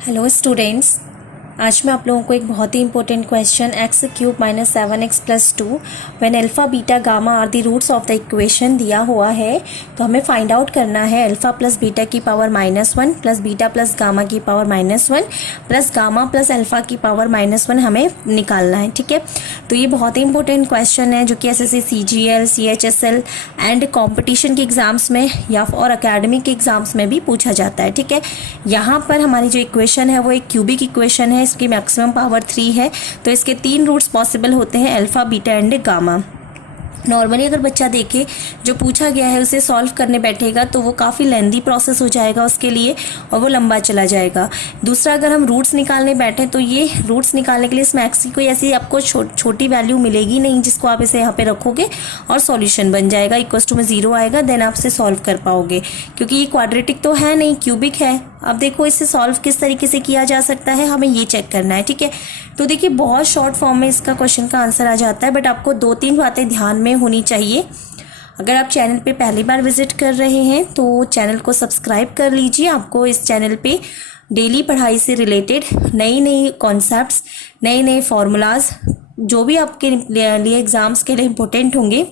Hello students. आज मैं आप लोगों को एक बहुत ही important question x cube minus 7x plus 2 when alpha beta gamma are the roots of the equation दिया हुआ है। तो हमें फाइंड आउट करना है अल्फा प्लस बीटा की power -1 plus beta plus gamma की power -1 plus gamma plus alpha की पावर -1 हमें निकालना है। ठीक है, तो ये बहुत ही इंपॉर्टेंट क्वेश्चन है जो कि SSC CGL CHSL and competition के एग्जाम्स में या और अकेडमिक के एग्जाम्स में भी पूछा जाता है। ठीक है, यहाँ पर हमारी जो इक्वेशन है वो एक क्यूबिक इक्वेशन है, इसकी मैक्सिमम पावर 3 है। तो इसके 3 रूट्स पॉसिबल होते हैं, alpha beta and gamma. Normally अगर बच्चा देखे जो पूछा गया है उसे सॉल्व करने बैठेगा तो वो काफ़ी लेंदी प्रोसेस हो जाएगा उसके लिए और वो लंबा चला जाएगा। दूसरा, अगर हम रूट्स निकालने बैठे तो ये रूट्स निकालने के लिए इसमें एक्स की कोई ऐसी आपको छोटी वैल्यू मिलेगी नहीं जिसको आप इसे यहाँ पे रखोगे और सॉल्यूशन बन जाएगा, इक्वल टू में 0 आएगा, देन आप इसे सॉल्व कर पाओगे क्योंकि ये क्वाड्रेटिक तो है नहीं, क्यूबिक है। अब देखो इसे सॉल्व किस तरीके से किया जा सकता है, हमें ये चेक करना है। ठीक है, तो देखिए बहुत शॉर्ट फॉर्म में इसका क्वेश्चन का आंसर आ जाता है, बट आपको 2-3 बातें ध्यान में होनी चाहिए। अगर आप चैनल पे पहली बार विजिट कर रहे हैं तो चैनल को सब्सक्राइब कर लीजिए। आपको इस चैनल पे डेली पढ़ाई से रिलेटेड नई नई कॉन्सेप्ट्स, नए नए फॉर्मूलाज जो भी आपके लिए एग्जाम्स के लिए इम्पोर्टेंट होंगे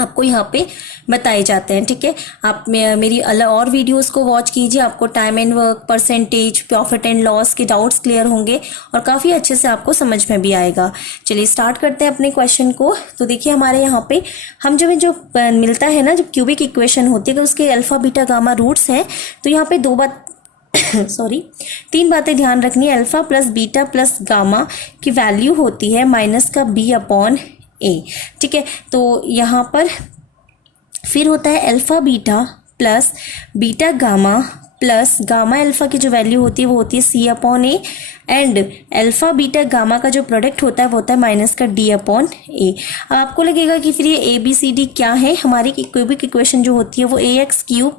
आपको यहाँ पे बताए जाते हैं। ठीक है, आप मेरी अलग और वीडियोस को वॉच कीजिए, आपको time and work, percentage, profit and loss के डाउट्स क्लियर होंगे और काफ़ी अच्छे से आपको समझ में भी आएगा। चलिए स्टार्ट करते हैं अपने क्वेश्चन को। तो देखिए हमारे यहाँ पे हम जो मिलता है ना, जब क्यूबिक इक्वेशन होती है, अगर उसके अल्फा बीटा गामा रूट्स हैं तो यहाँ पे 3 बातें ध्यान रखनी है। Alpha plus beta plus gamma की वैल्यू होती है -b/a। ठीक है, तो यहाँ पर फिर होता है alpha beta plus beta gamma plus gamma alpha की जो वैल्यू होती है वो होती है c/a and alpha beta gamma का जो प्रोडक्ट होता है वो होता है -d/a। अब आपको लगेगा कि फिर ये ABCD क्या है, हमारी क्यूबिक इक्वेशन जो होती है वो ax³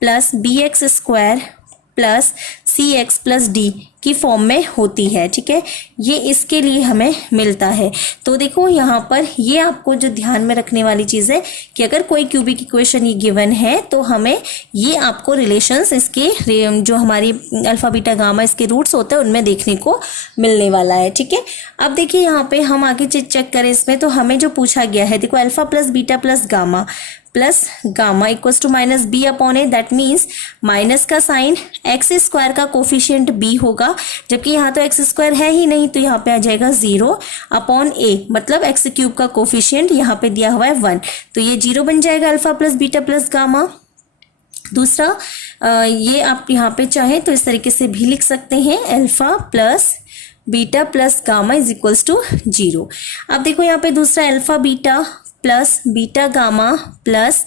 plus bx² plus cx plus d की फॉर्म में होती है। ठीक है, ये इसके लिए हमें मिलता है। तो देखो यहाँ पर ये आपको जो ध्यान में रखने वाली चीज़ है कि अगर कोई क्यूबिक इक्वेशन ये गिवन है तो हमें ये आपको रिलेशंस इसके जो हमारी अल्फा बीटा गामा इसके रूट्स होते हैं उनमें देखने को मिलने वाला है। ठीक है, अब देखिए यहाँ पे हम आगे चेक करें इसमें, तो हमें जो पूछा गया है, देखो alpha plus beta plus gamma equal to -b/a, that means minus का साइन x² का कोफिशिएंट b होगा, जबकि यहाँ तो x² है ही नहीं, तो यहाँ पे आ जाएगा 0/a, मतलब x³ का कोफिशिएंट यहाँ पे दिया हुआ है 1, तो ये 0 बन जाएगा alpha plus beta plus gamma. दूसरा, ये आप यहाँ पे चाहें तो इस तरीके से भी लिख सकते हैं, alpha plus beta plus gamma is equals to 0। अब देखो यहाँ पे दूसरा alpha beta plus beta gamma plus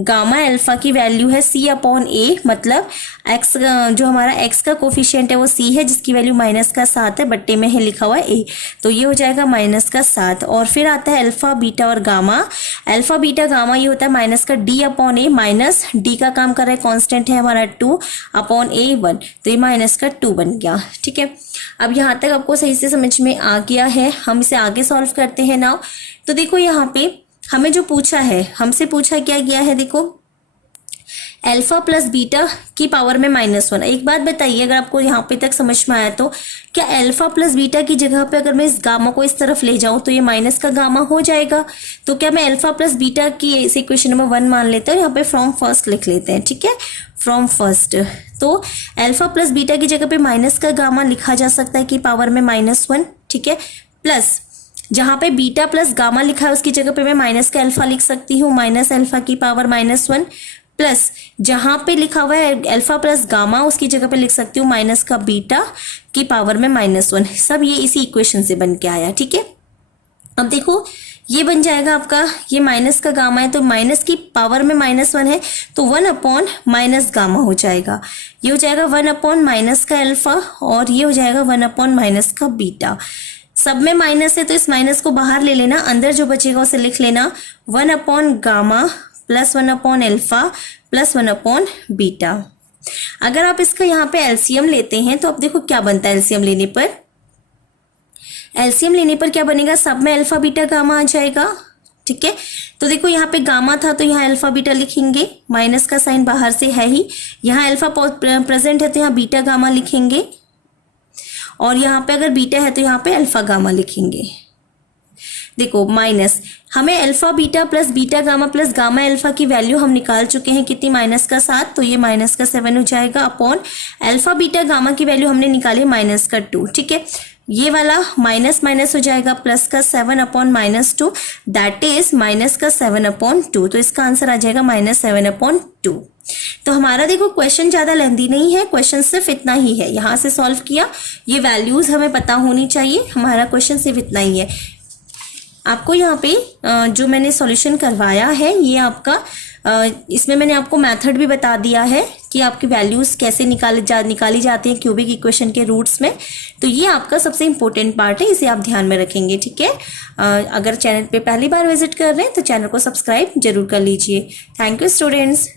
gamma alpha की वैल्यू है c/a, मतलब x जो हमारा x का कोफिशिएंट है वो c है, जिसकी वैल्यू -7 है, बट्टे में है लिखा हुआ है a, तो ये हो जाएगा -7। और फिर आता है अल्फा बीटा और गामा। अल्फा बीटा गामा ये होता है -d/a, माइनस d का काम कर रहा है, कांस्टेंट है हमारा 2/a1, तो ये -2 बन गया। ठीक है, अब यहाँ तक आपको सही से समझ में आ गया है, हम इसे आगे सॉल्व करते हैं नाउ। तो देखो यहाँ पे हमें जो पूछा है, हमसे पूछा क्या गया है, देखो अल्फा प्लस बीटा की पावर में -1। एक बात बताइए, अगर आपको यहाँ पे तक समझ में आया तो क्या अल्फा प्लस बीटा की जगह पे अगर मैं इस गामा को इस तरफ ले जाऊं तो ये माइनस का गामा हो जाएगा। तो क्या मैं अल्फा प्लस बीटा की इस इक्वेशन नंबर 1 मान लेते हैं, यहाँ पे फ्रॉम फर्स्ट लिख लेते हैं। ठीक है, फ्रॉम फर्स्ट, तो अल्फा प्लस बीटा की जगह पे माइनस का गामा लिखा जा सकता है कि पावर में -1। ठीक है, प्लस जहां पे बीटा प्लस गामा लिखा है उसकी जगह पे मैं माइनस का अल्फा लिख सकती हूँ, माइनस अल्फा की पावर -1, प्लस जहां पे लिखा हुआ है अल्फा प्लस गामा उसकी जगह पे लिख सकती हूँ माइनस का बीटा की पावर में -1। सब ये इसी इक्वेशन से बन के आया। ठीक है, अब देखो ये बन जाएगा आपका, ये माइनस का गामा है तो माइनस की पावर में -1 है तो 1/- गामा हो जाएगा, ये हो जाएगा 1/- का अल्फा और ये हो जाएगा 1/- का बीटा। सब में माइनस है तो इस माइनस को बाहर ले लेना, अंदर जो बचेगा उसे लिख लेना 1/गामा प्लस 1/अल्फा प्लस 1/बीटा। अगर आप इसका यहाँ पे एलसीएम लेते हैं तो अब देखो क्या बनता है, एलसीएम लेने पर क्या बनेगा, सब में अल्फा बीटा गामा आ जाएगा। ठीक है, तो देखो यहाँ पे गामा था तो यहाँ अल्फा बीटा लिखेंगे, माइनस का साइन बाहर से है ही, यहाँ अल्फा प्रेजेंट है तो यहाँ बीटा गामा लिखेंगे। और यहाँ पे अगर बीटा है तो यहाँ पे अल्फा गामा लिखेंगे। देखो माइनस, हमें alpha beta plus beta gamma plus gamma alpha की वैल्यू हम निकाल चुके हैं कितनी, -7, तो ये -7 हो जाएगा अपॉन अल्फा बीटा गामा की वैल्यू हमने निकाली -2। ठीक है, ये वाला माइनस माइनस हो जाएगा, +7 अपॉन -2 दैट इज -7/2। तो इसका आंसर आ जाएगा -7/2। तो हमारा देखो क्वेश्चन ज़्यादा लेंथी नहीं है, क्वेश्चन सिर्फ इतना ही है, यहाँ से सॉल्व किया, ये वैल्यूज़ हमें पता होनी चाहिए, हमारा क्वेश्चन सिर्फ इतना ही है। आपको यहाँ पे जो मैंने सॉल्यूशन करवाया है ये आपका इसमें मैंने आपको मेथड भी बता दिया है कि आपकी वैल्यूज़ कैसे निकाली जाती हैं क्यूबिक इक्वेशन के रूट्स में। तो ये आपका सबसे इम्पोर्टेंट पार्ट है, इसे आप ध्यान में रखेंगे। ठीक है, अगर चैनल पे पहली बार विजिट कर रहे हैं तो चैनल को सब्सक्राइब जरूर कर लीजिए। Thank you students.